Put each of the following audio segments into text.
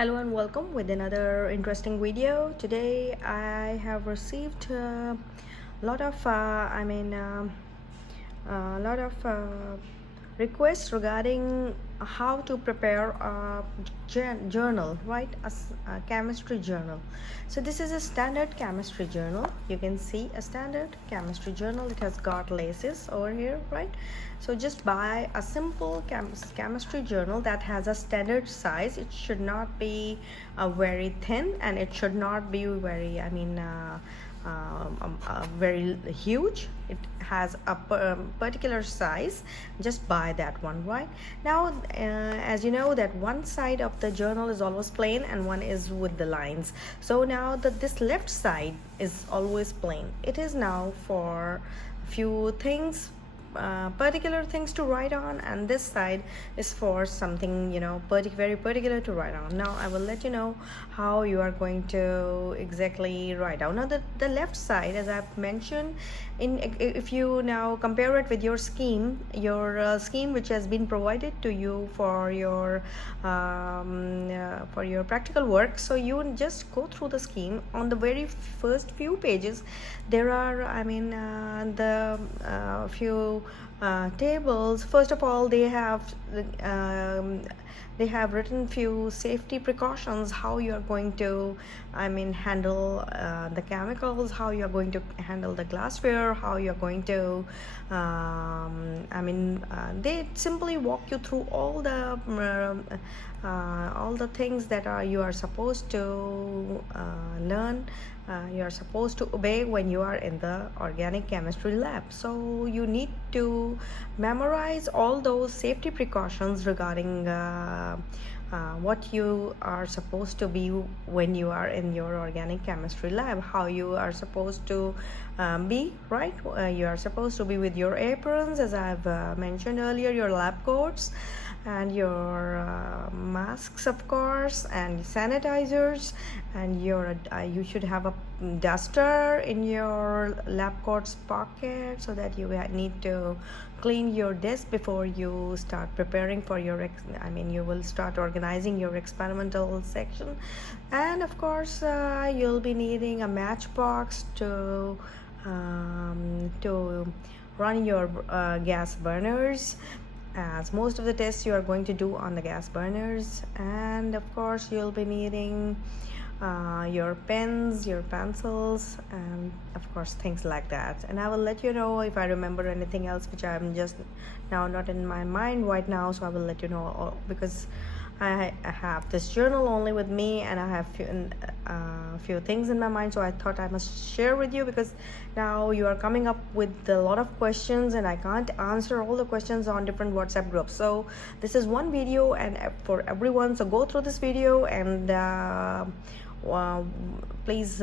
Hello and welcome with another interesting video. Today I have received a lot of requests regarding how to prepare a journal, right? A chemistry journal. So this is a standard chemistry journal. You can see a standard chemistry journal. It has got laces over here, right? So just buy a simple chemistry journal that has a standard size. It should not be very thin, and it should not be very very huge. It has a particular size. Just buy that one. Right now, as you know, that one side of the journal is always plain and one is with the lines. So now this left side is always plain. It is now for few things, particular things to write on, and this side is for something very particular to write on. Now I will let you know how you are going to exactly write down. Now the left side, as I've mentioned, if you now compare it with your scheme which has been provided to you for your practical work. So you just go through the scheme. On the very first few pages there are few tables. First of all, they have written few safety precautions, how you are going to handle the chemicals, how you are going to handle the glassware, how you are going to they simply walk you through all the things that you are supposed to learn, you are supposed to obey when you are in the organic chemistry lab. So you need to memorize all those safety precautions regarding what you are supposed to be when you are in your organic chemistry lab, how you are supposed to be, right? You are supposed to be with your aprons, as I've mentioned earlier, your lab coats and your masks, of course, and sanitizers, and you should have a duster in your lab coat's pocket, so that you need to clean your desk before you start preparing for your you will start organizing your experimental section. And of course you'll be needing a matchbox to run your gas burners, as most of the tests you are going to do on the gas burners. And of course you'll be needing your pens, your pencils, and of course things like that. And I will let you know if I remember anything else which I'm just now not in my mind right now. So I will let you know, because I have this journal only with me, and I have few things in my mind, so I thought I must share with you, because now you are coming up with a lot of questions and I can't answer all the questions on different WhatsApp groups. So this is one video and for everyone, so go through this video and please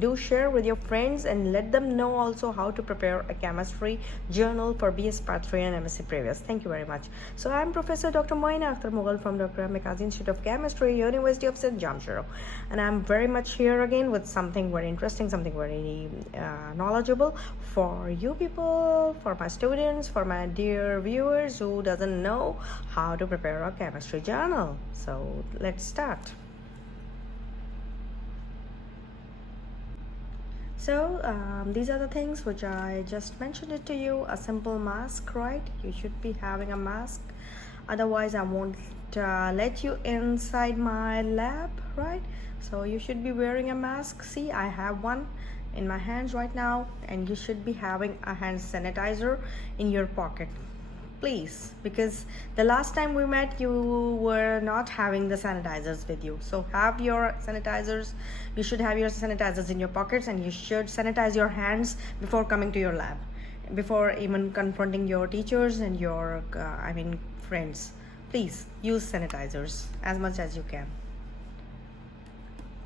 do share with your friends and let them know also how to prepare a chemistry journal for BS Part 3 and MSc Previous. Thank you very much. So I'm Professor Dr. Mughal from Dr.Mchem Institute of Chemistry, University of St. Jamshoro, and I'm very much here again with something very interesting, something very knowledgeable for you people, for my students, for my dear viewers who doesn't know how to prepare a chemistry journal. So let's start. So these are the things which I just mentioned it to you. A simple mask, right? You should be having a mask, otherwise I won't let you inside my lab, right? So you should be wearing a mask. See, I have one in my hands right now, and you should be having a hand sanitizer in your pocket, please, because the last time we met you were not having the sanitizers with you. So have your sanitizers. You should have your sanitizers in your pockets, and you should sanitize your hands before coming to your lab, before even confronting your teachers and your friends. Please use sanitizers as much as you can.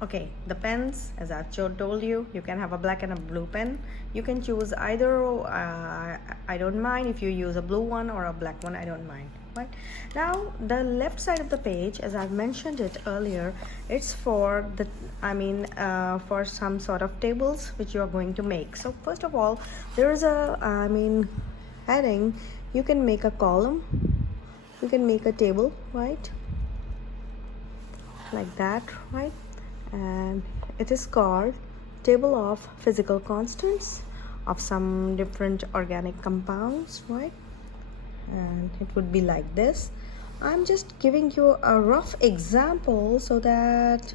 Okay, the pens, as I've told you, you can have a black and a blue pen. You can choose either. I don't mind if you use a blue one or a black one. I don't mind. Right now, the left side of the page, as I've mentioned it earlier, it's for the for some sort of tables which you are going to make. So first of all, there is a heading. You can make a column, you can make a table, right? like that, right? And it is called table of physical constants of some different organic compounds, right? And it would be like this. I'm just giving you a rough example so that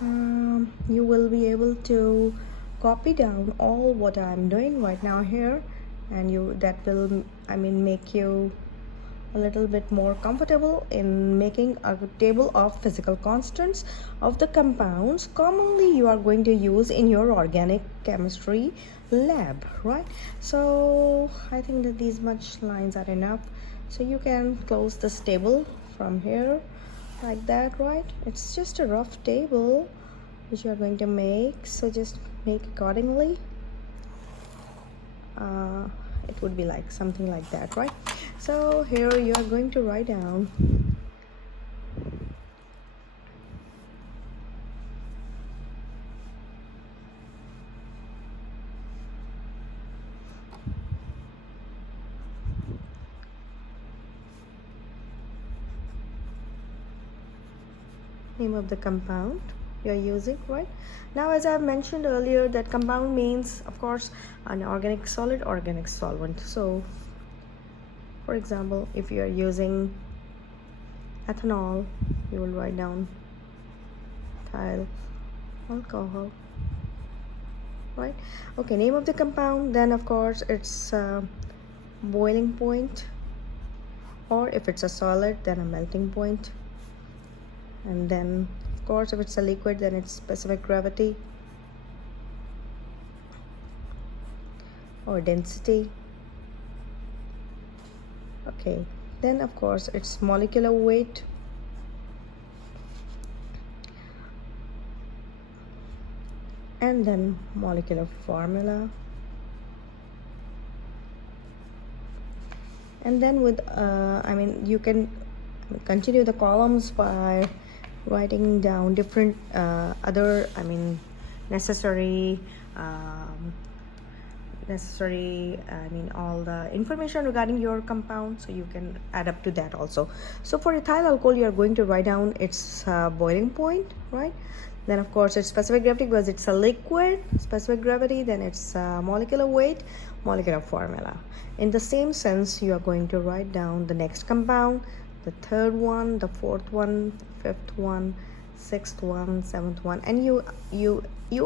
you will be able to copy down all what I'm doing right now here, and that will make you a little bit more comfortable in making a table of physical constants of the compounds commonly you are going to use in your organic chemistry lab, right? So I think that these much lines are enough, so you can close this table from here like that, right? It's just a rough table which you are going to make, so just make accordingly. It would be like something like that, right? So here you are going to write down name of the compound you're using, right? Now, as I've mentioned earlier, that compound means, of course, an organic solid, organic solvent. So for example, if you are using ethanol, you will write down ethyl alcohol, right? Okay, name of the compound, then of course it's boiling point, or if it's a solid, then a melting point. And then of course if it's a liquid, then it's specific gravity or density. Okay, then of course it's molecular weight, and then molecular formula, and then with you can continue the columns by writing down different other necessary all the information regarding your compound, so you can add up to that also. So for ethyl alcohol, you are going to write down its boiling point, right? Then of course it's specific gravity because it's a liquid, specific gravity, then it's molecular weight, molecular formula. In the same sense, you are going to write down the next compound, the third one, the fourth one, fifth one, sixth one, seventh one, and you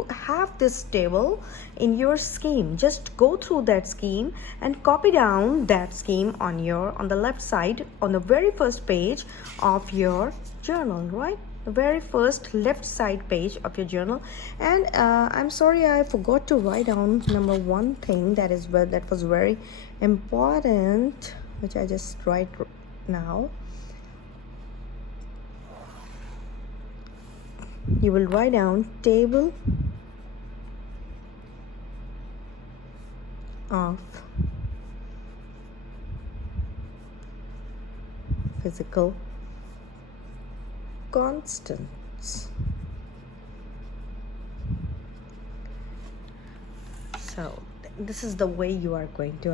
have this table in your scheme. Just go through that scheme and copy down that scheme on the left side on the very first page of your journal, right? The very first left side page of your journal. And I'm sorry, I forgot to write down number one thing that was very important, which I just write now. You will write down table of physical constants. So this is the way you are going to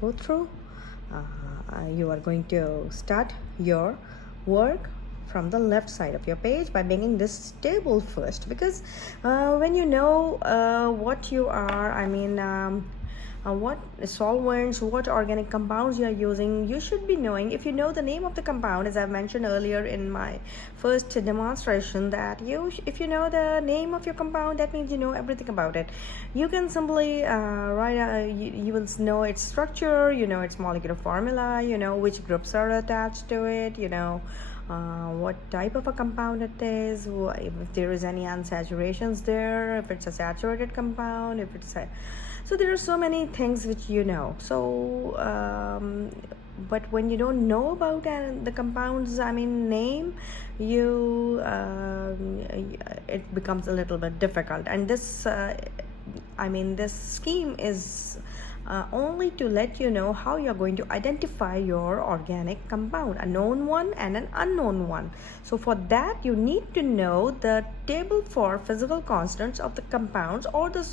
go through. You are going to start your work from the left side of your page by making this table first, because when you know what you are what solvents, what organic compounds you are using, you should be knowing. If you know the name of the compound, as I've mentioned earlier in my first demonstration, that if you know the name of your compound, that means you know everything about it. You can simply write you will know its structure, you know its molecular formula, you know which groups are attached to it, you know what type of a compound it is, if there is any unsaturations there, if it's a saturated compound, if it's a so there are so many things which you know. So but when you don't know about the compound's name, it becomes a little bit difficult. And this this scheme is only to let you know how you're going to identify your organic compound, a known one and an unknown one. So for that, you need to know the table for physical constants of the compounds or the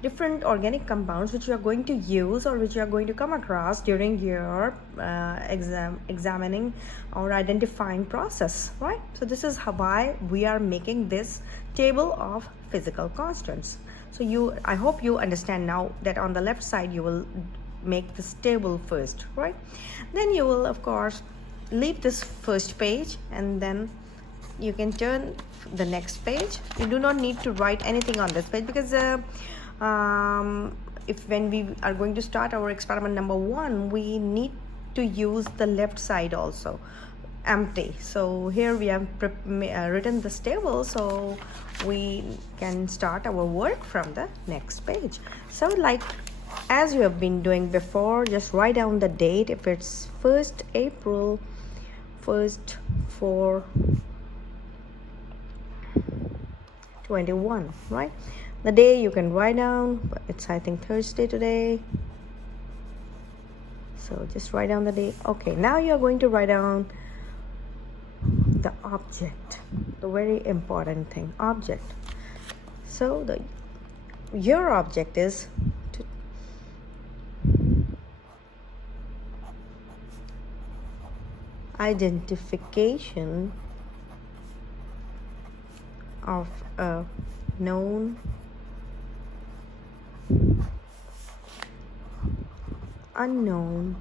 different organic compounds which you are going to use or which you are going to come across during your examining or identifying process, right? So this is why we are making this table of physical constants. So I hope you understand now that on the left side you will make this table first, right? Then you will of course leave this first page and then you can turn the next page. You do not need to write anything on this page because if when we are going to start our experiment number 1, we need to use the left side also empty. So here we have written this table, so we can start our work from the next page. So like as you have been doing before, just write down the date. If it's 1st April 1st for 21, right? The day you can write down, but it's I think Thursday today, so just write down the day. Okay, now you're going to write down the object, the very important thing, object. So your object is to identification of a known unknown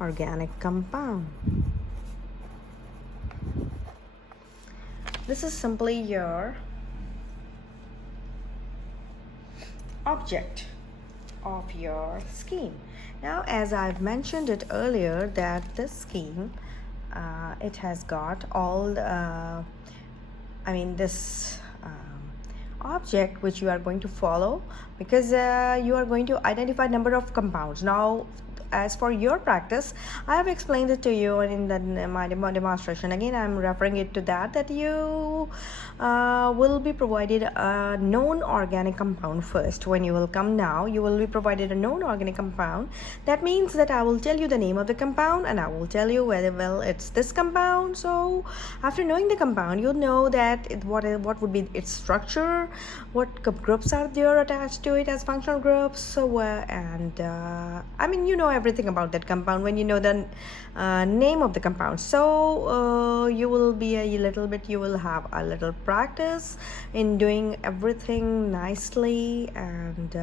organic compound. This is simply your object of your scheme. Now, as I've mentioned it earlier, that this scheme it has got all this object which you are going to follow, because you are going to identify number of compounds. Now as for your practice, I have explained it to you in my demonstration. Again, I'm referring it to that you will be provided a known organic compound first. When you will come now, you will be provided a known organic compound. That means that I will tell you the name of the compound and I will tell you whether it's this compound. So after knowing the compound, you'll know that what would be its structure, what groups are there attached to it as functional groups. So you know everything about that compound when you know the name of the compound. So you will have a little practice in doing everything nicely, and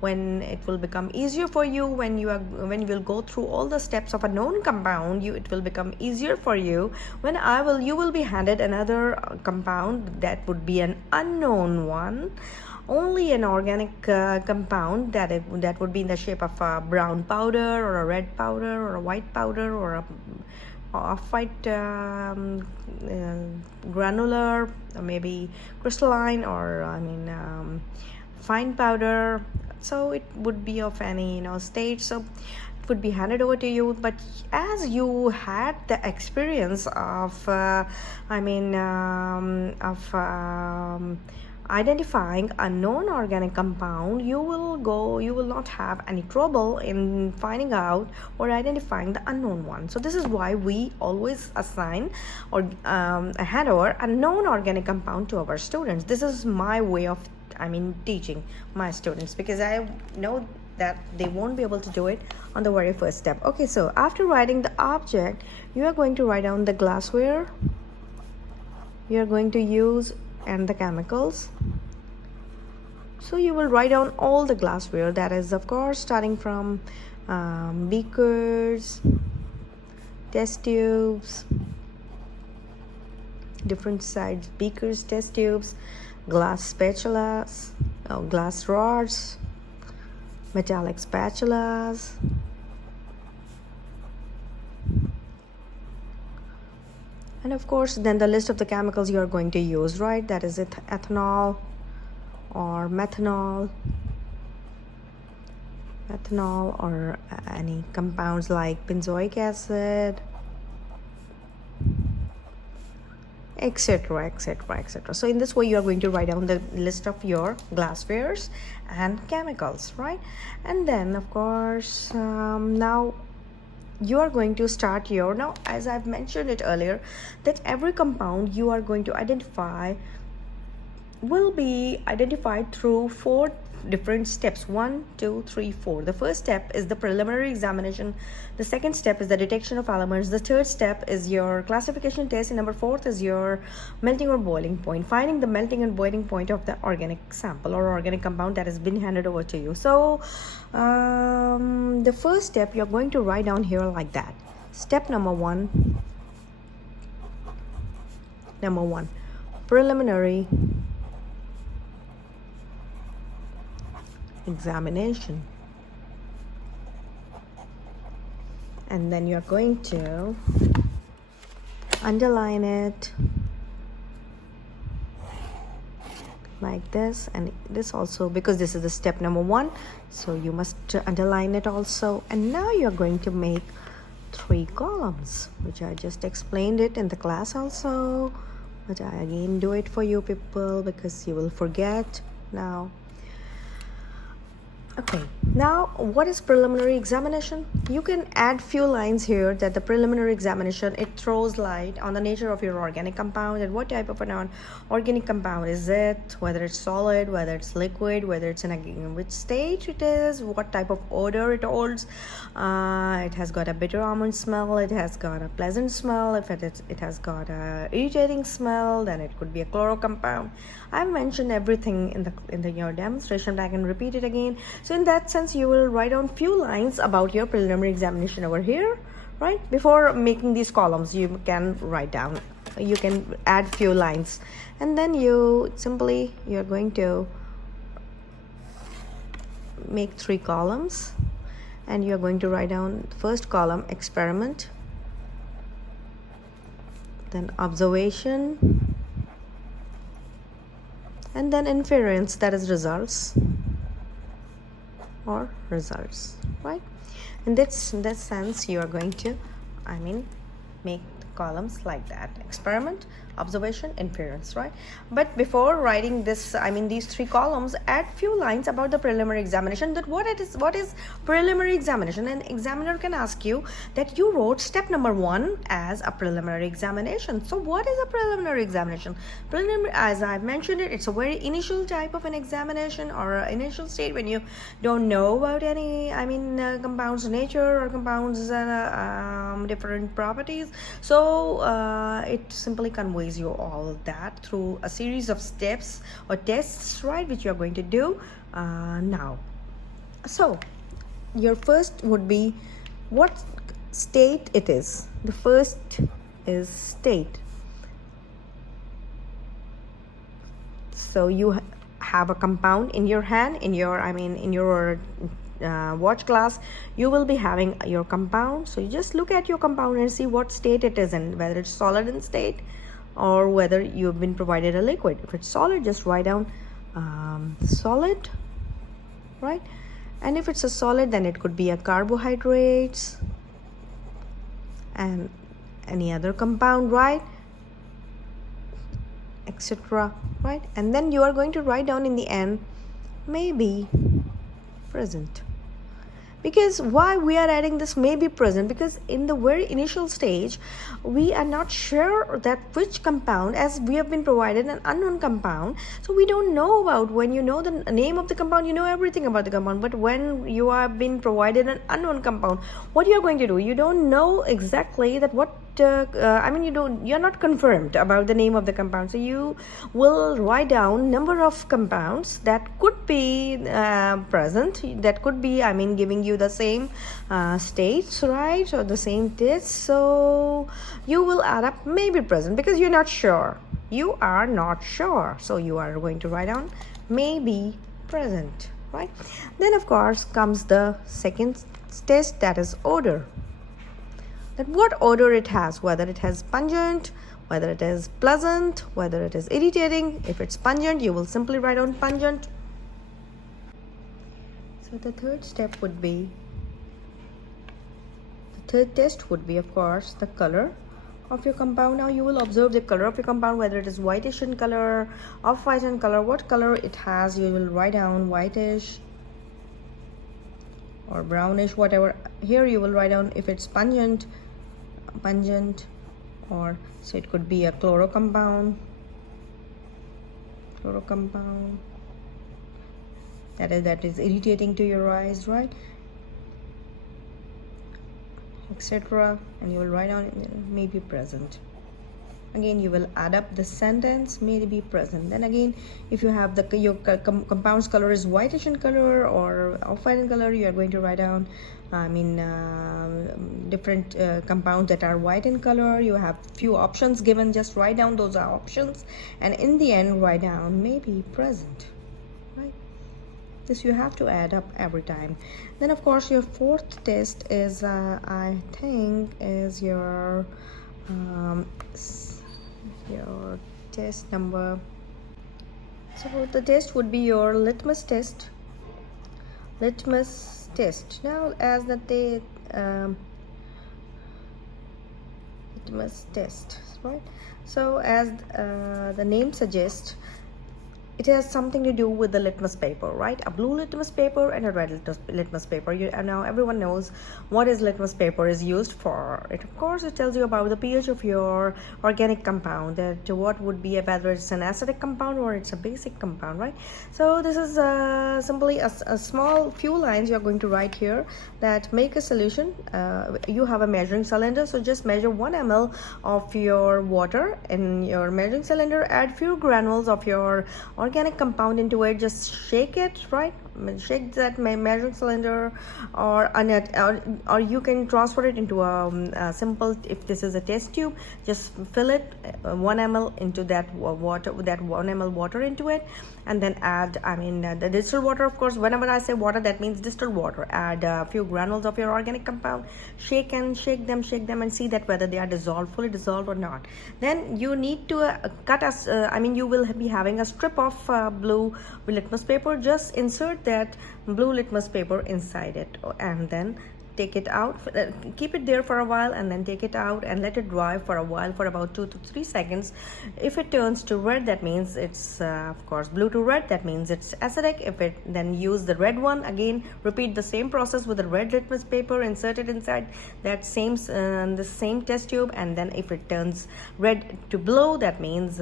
when it will become easier for you, when you will go through all the steps of a known compound, it will become easier for you when you will be handed another compound that would be an unknown one, only an organic compound that would be in the shape of a brown powder or a red powder or a white powder or a off-white granular, or maybe crystalline, or fine powder. So it would be of any stage. So it would be handed over to you. But as you had the experience of identifying a known organic compound, you will not have any trouble in finding out or identifying the unknown one. So this is why we always assign or hand over a known organic compound to our students. This is my way of teaching my students, because I know that they won't be able to do it on the very first step. Okay, so after writing the object, you are going to write down the glassware you are going to use and the chemicals. So you will write down all the glassware, that is of course starting from beakers, test tubes, different size beakers, test tubes, glass spatulas, glass rods, metallic spatulas, and of course then the list of the chemicals you are going to use, right? That is ethanol or methanol or any compounds like benzoic acid, etc, etc, etc. So in this way you are going to write down the list of your glasswares and chemicals, right? And then of course now you are going to start your, now as I've mentioned it earlier, that every compound you are going to identify will be identified through 4 different steps: 1, 2, 3, 4. The first step is the preliminary examination, the second step is the detection of elements, the third step is your classification test, and number 4th is your melting or boiling point, finding the melting and boiling point of the organic sample or organic compound that has been handed over to you. So the first step you're going to write down here like that. Step number 1, preliminary examination. And then you're going to underline it like this, and this also, because this is the step number 1, so you must underline it also. And now you're going to make 3 columns, which I just explained it in the class also, but I again do it for you people because you will forget now. Okay, now what is preliminary examination? You can add few lines here that the preliminary examination, it throws light on the nature of your organic compound and what type of an organic compound is it, whether it's solid, whether it's liquid, whether it's in which stage it is, what type of odor it holds. It has got a bitter almond smell, it has got a pleasant smell, if it has got a irritating smell, then it could be a chloro compound. I've mentioned everything in the your demonstration, but I can repeat it again. So in that sense, you will write down few lines about your preliminary examination over here, right? Before making these columns, you can write down, you can add few lines, and then you're going to make 3 columns, and you're going to write down first column experiment, then observation, and then inference, that is results or results, right? In that sense you are going to make columns like that: experiment, observation, inference, right? But before writing this, these 3 columns, add few lines about the preliminary examination, that what is preliminary examination. An examiner can ask you that you wrote step number 1 as a preliminary examination. So what is a preliminary examination? Preliminary, as I've mentioned it, it's a very initial type of an examination or an initial state when you don't know about any compounds nature or compounds different properties. So it simply conveys you all that through a series of steps or tests, right, which you're going to do now. So your first would be what state it is. The first is state. So you have a compound in your hand, in your watch glass, you will be having your compound. So you just look at your compound and see what state it is in, whether it's solid in state or whether you've been provided a liquid. If it's solid, just write down solid, right? And if it's a solid, then it could be a carbohydrates and any other compound, right, etc., right? And then you are going to write down in the end may be present. Because why we are adding this may be present? Because in the very initial stage we are not sure that which compound, as we have been provided an unknown compound, so we don't know about. When you know the name of the compound, you know everything about the compound. But when you have been provided an unknown compound, what you are going to do, you don't know exactly that what you're not confirmed about the name of the compound. So you will write down number of compounds that could be present, that could be giving you the same states, right, or the same tests. So you will add up may be present because you're not sure. You are not sure. So you are going to write down may be present, right? Then of course comes the second test, that is odor. That what odor it has, whether it has pungent, whether it is pleasant, whether it is irritating. If it's pungent, you will simply write down pungent. So the third step would be, the third test would be, of course, the color of your compound. Now you will observe the color of your compound, whether it is whitish in color, off-white in color, what color it has. You will write down whitish or brownish, whatever. Here you will write down if it's pungent, or so it could be a chloro compound, that is irritating to your eyes, right, etc. And you will write down may be present. Again, you will add up the sentence, may be present. Then again, if you have your compound's color is whitish in color or off-white in color, you are going to write down different compounds that are white in color. You have few options given, just write down those are options, and in the end write down may be present, right? This you have to add up every time. Then of course your fourth test is I think is your test number. So the test would be your litmus test. Now as the litmus test, right? So as the name suggests, it has something to do with the litmus paper, right? A blue litmus paper and a red litmus paper. Now everyone knows what is litmus paper is used for. It of course it tells you about the pH of your organic compound, that what would be whether it's an acidic compound or it's a basic compound, right? So this is simply a small few lines you are going to write here, that make a solution. You have a measuring cylinder, so just measure 1 ml of your water in your measuring cylinder, add few granules of your organic compound into it, just shake it, right? Shake that measuring cylinder, or you can transfer it into a simple, if this is a test tube, just fill it 1 ml into that water, 1 ml water into it, and then add the distilled water. Of course, whenever I say water, that means distilled water. Add a few granules of your organic compound, shake them and see that whether they are fully dissolved or not. Then you need to cut you will be having a strip of blue litmus paper. Just insert that blue litmus paper inside it, and then take it out, keep it there for a while, and then take it out and let it dry for a while, for about 2 to 3 seconds. If it turns to red, that means it's of course blue to red, that means it's acidic. If it, then use the red one. Again, repeat the same process with the red litmus paper, insert it inside that the same test tube, and then if it turns red to blue, that means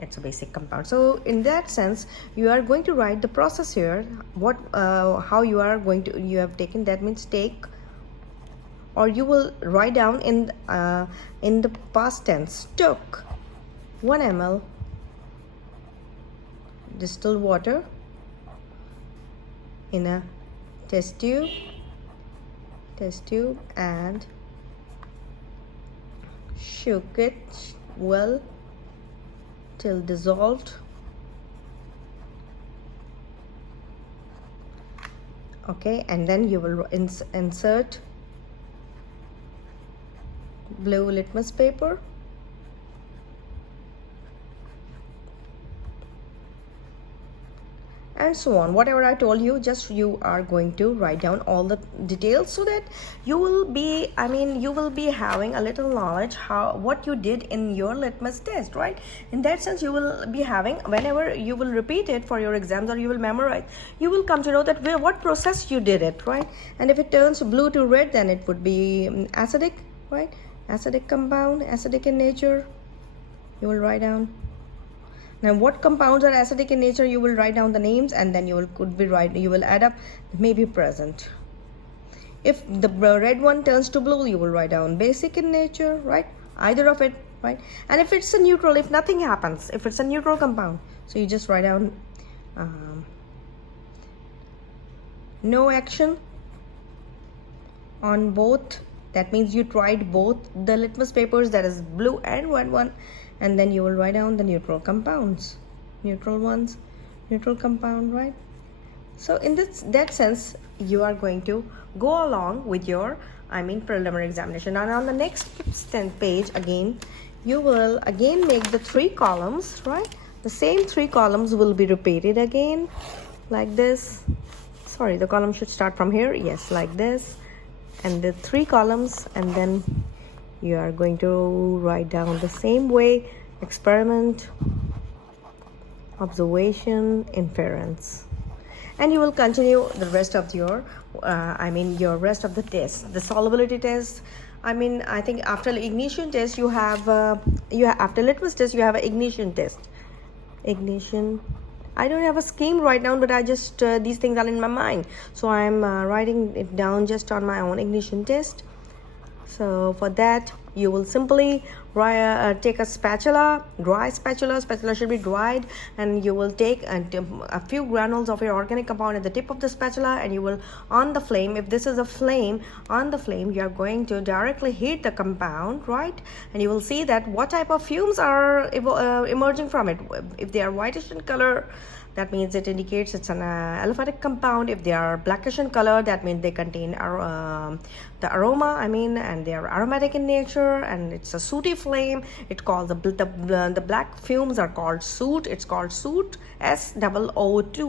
it's a basic compound. So in that sense, you are going to write the process here, what how you are going to, you have taken, that means take, or you will write down in the past tense, took 1 ml distilled water in a test tube and shook it well till dissolved. Okay, and then you will insert blue litmus paper, and so on. Whatever I told you, just you are going to write down all the details, so that you will be having a little knowledge what you did in your litmus test, right? In that sense, you will be having, whenever you will repeat it for your exams or you will memorize, you will come to know that what process you did it, right? And if it turns blue to red, then it would be acidic, right? Acidic compound, acidic in nature, you will write down. Now what compounds are acidic in nature, you will write down the names, and then you will add up, may be present. If the red one turns to blue, you will write down basic in nature, right? Either of it, right? And if it's a neutral, if nothing happens, if it's a neutral compound, so you just write down no action on both. That means you tried both the litmus papers, that is blue and red one, and then you will write down the neutral compounds, neutral compound, right? So in that sense, you are going to go along with your preliminary examination. And on the next page, again, you will again make the 3 columns, right? The same 3 columns will be repeated again, like this. Sorry, the column should start from here. Yes, like this. And the 3 columns, and then you are going to write down the same way: experiment, observation, inference. And you will continue the rest of your your rest of the test, the solubility test. I think after ignition test you have after litmus test you have an ignition test. Ignition, I don't have a scheme right now, but I just these things are in my mind, so I'm writing it down just on my own. Ignition test. So for that you will simply take a spatula, dry spatula should be dried, and you will take a few granules of your organic compound at the tip of the spatula, and you will, on the flame, if this is a flame, on the flame you are going to directly heat the compound, right? And you will see that what type of fumes are emerging from it. If they are whitish in color, that means it indicates it's an aliphatic compound. If they are blackish in color, that means they contain the aroma, and they are aromatic in nature, and it's a sooty flame. It's called the black fumes are called soot. It's called soot, S-O-O-T,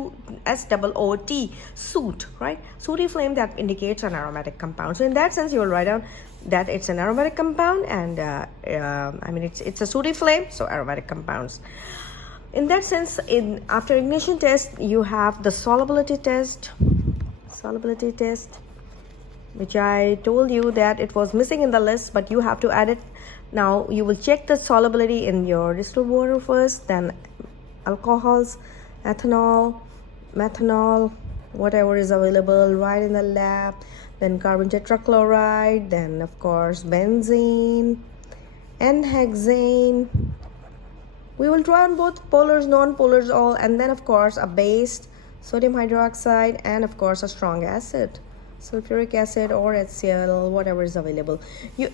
soot, right? Sooty flame, that indicates an aromatic compound. So in that sense, you will write down that it's an aromatic compound, and it's a sooty flame, so aromatic compounds. In that sense, after ignition test, you have the solubility test, which I told you that it was missing in the list, but you have to add it. Now you will check the solubility in your distilled water first, then alcohols, ethanol, methanol, whatever is available right in the lab, then carbon tetrachloride, then of course benzene, N-hexane. We will try on both polars, non-polars, all, and then of course a base, sodium hydroxide, and of course a strong acid, sulfuric acid or HCl, whatever is available.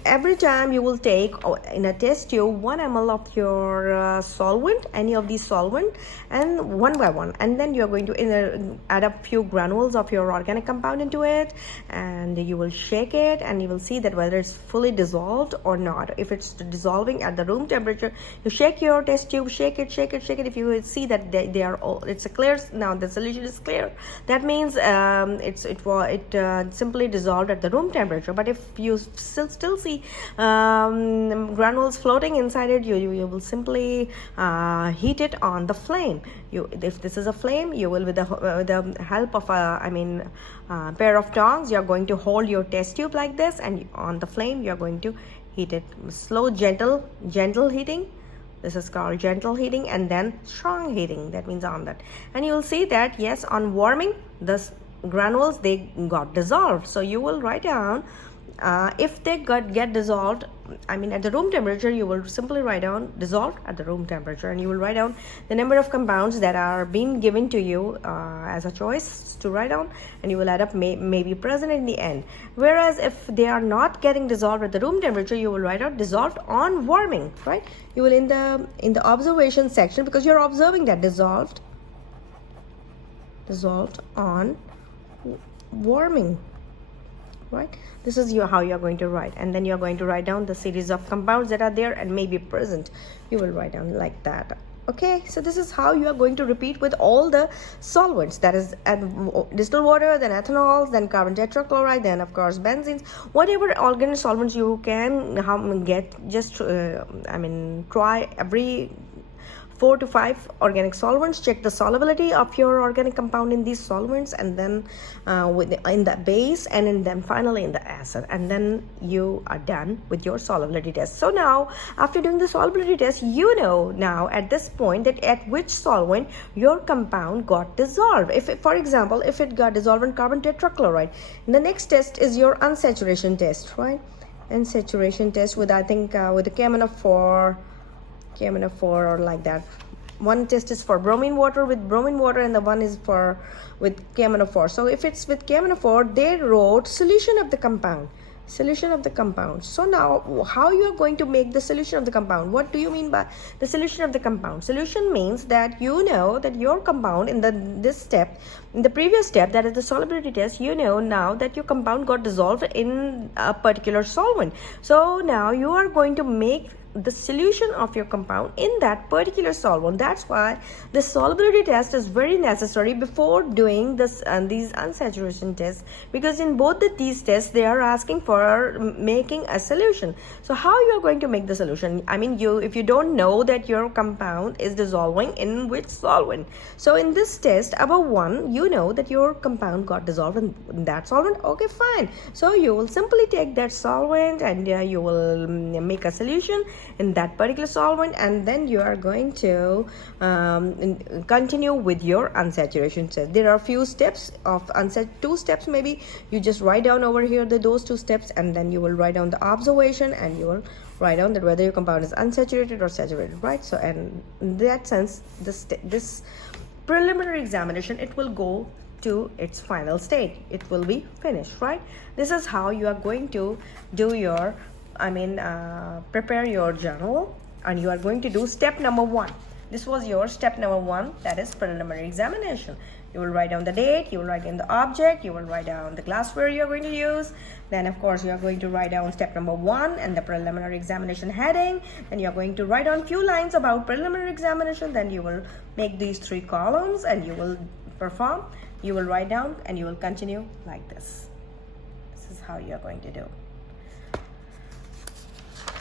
Every time you will take in a test tube 1 ml of your solvent, any of these solvent, and one by one, and then you are going to add a few granules of your organic compound into it, and you will shake it, and you will see that whether it's fully dissolved or not. If it's dissolving at the room temperature, you shake your test tube, shake it. If you will see that they are all, it's a clear, now the solution is clear, that means it simply dissolved at the room temperature. But if you still see granules floating inside it, you will simply heat it on the flame. If this is a flame, you will, with the help of a pair of tongs, you are going to hold your test tube like this, and on the flame you are going to heat it. Slow, gentle heating. This is called gentle heating, and then strong heating, that means on that. And you will see that yes, on warming, the granules, they got dissolved. So you will write down if they get dissolved, at the room temperature, you will simply write down dissolved at the room temperature, and you will write down the number of compounds that are being given to you as a choice to write down, and you will add up may be present in the end. Whereas if they are not getting dissolved at the room temperature, you will write out dissolved on warming, right? You will in the observation section, because you're observing that dissolved on warming, right? This is how you are going to write, and then you are going to write down the series of compounds that are there and may be present. You will write down like that. Okay, so this is how you are going to repeat with all the solvents, that is distilled water, then ethanols, then carbon tetrachloride, then of course benzenes, whatever organic solvents you can get. Just try every 4 to 5 organic solvents. Check the solubility of your organic compound in these solvents, and then in the base, and then finally in the acid, and then you are done with your solubility test. So now, after doing the solubility test, you know now at this point that at which solvent your compound got dissolved. If, for example, if it got dissolved in carbon tetrachloride, the next test is your unsaturation test, right? Unsaturation test with, I think, with the KMNO4 or like that. One test is for bromine water, with bromine water, and the one is with KMNO4. So if it's with KMNO4, they wrote solution of the compound. So now, how you are going to make the solution of the compound? What do you mean by the solution of the compound? Solution means that you know that your compound in the previous step, that is the solubility test, you know now that your compound got dissolved in a particular solvent. So now you are going to make the solution of your compound in that particular solvent. That's why the solubility test is very necessary before doing this these unsaturation tests, because in both these tests they are asking for making a solution. So how you are going to make the solution? I mean, if you don't know that your compound is dissolving in which solvent, so in this test above 1, you know that your compound got dissolved in that solvent. Okay, fine. So you will simply take that solvent and you will make a solution in that particular solvent, and then you are going to continue with your unsaturation test. There are a few steps of 2 steps maybe. You just write down over here those 2 steps, and then you will write down the observation, and you will write down that whether your compound is unsaturated or saturated, right? So, and in that sense, this preliminary examination, it will go to its final stage. It will be finished, right? This is how you are going to do your prepare your journal, and you are going to do step number 1. This was your step number 1, that is preliminary examination. You will write down the date, you will write down the object, you will write down the glassware you are going to use. Then of course you are going to write down step number 1 and the preliminary examination heading. Then you are going to write down few lines about preliminary examination. Then you will make these 3 columns and you will perform. You will write down and you will continue like this. This is how you are going to do.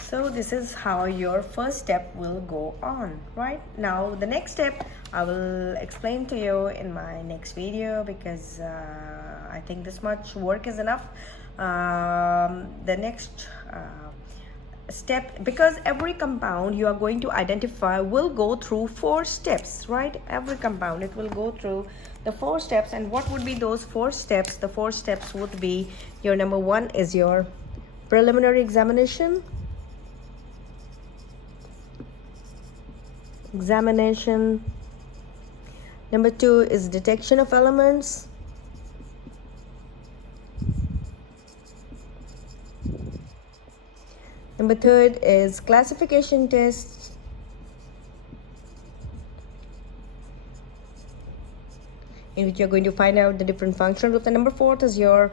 So this is how your first step will go on, right? Now the next step I will explain to you in my next video, because I think this much work is enough. The next step, because every compound you are going to identify will go through 4 steps, right? Every compound, it will go through the 4 steps. And what would be those 4 steps? The 4 steps would be, your number 1 is your preliminary examination. Number 2 is detection of elements. Number 3 is classification tests. In which you're going to find out the different functional groups. And number 4 is your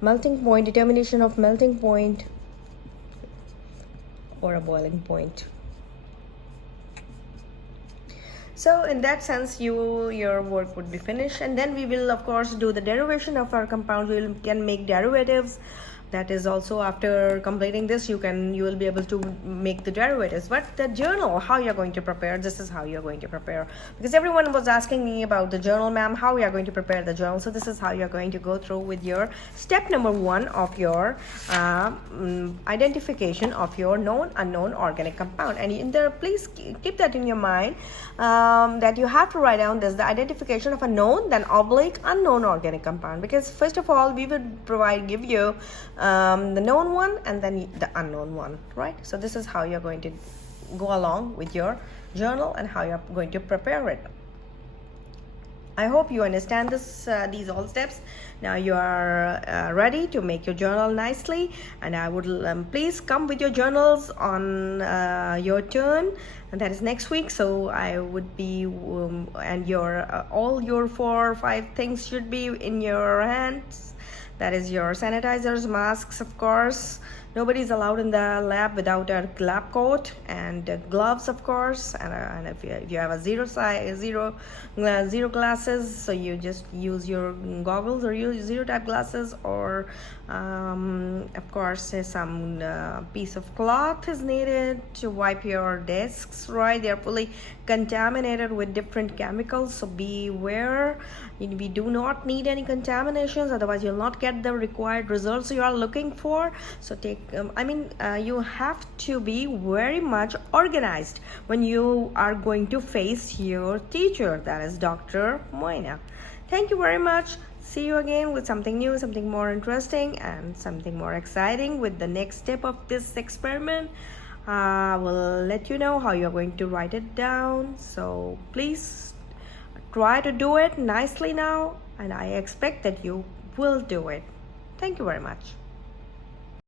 melting point, determination of melting point or a boiling point. So in that sense, your work would be finished, and then we will of course do the derivation of our compounds. We can make derivatives. That is also, after completing this, you will be able to make the derivatives. But the journal, how you're going to prepare, this is how you're going to prepare. Because everyone was asking me about the journal, ma'am, how we are going to prepare the journal. So this is how you're going to go through with your step number 1 of your identification of your known unknown organic compound. And in there, please keep that in your mind, that you have to write down this, the identification of a known, then oblique unknown organic compound. Because first of all, we would give you the known one and then the unknown one, right? So this is how you're going to go along with your journal and how you're going to prepare it. I hope you understand these all steps. Now you are ready to make your journal nicely, and I would please come with your journals on your turn, and that is next week. So I would be and your all your 4 or 5 things should be in your hands. That is your sanitizers, masks, of course. Nobody is allowed in the lab without a lab coat, and gloves, of course. And if you have a zero glasses, so you just use your goggles or use 0 type glasses, or of course some piece of cloth is needed to wipe your desks, right? They are fully contaminated with different chemicals, so beware. We do not need any contaminations, otherwise you'll not get the required results you are looking for. So take you have to be very much organized when you are going to face your teacher, that is Dr. Mchem. Thank you very much. See you again with something new, something more interesting, and something more exciting with the next step of this experiment. I will let you know how you're going to write it down. So please try to do it nicely now, and I expect that you will do it. Thank you very much.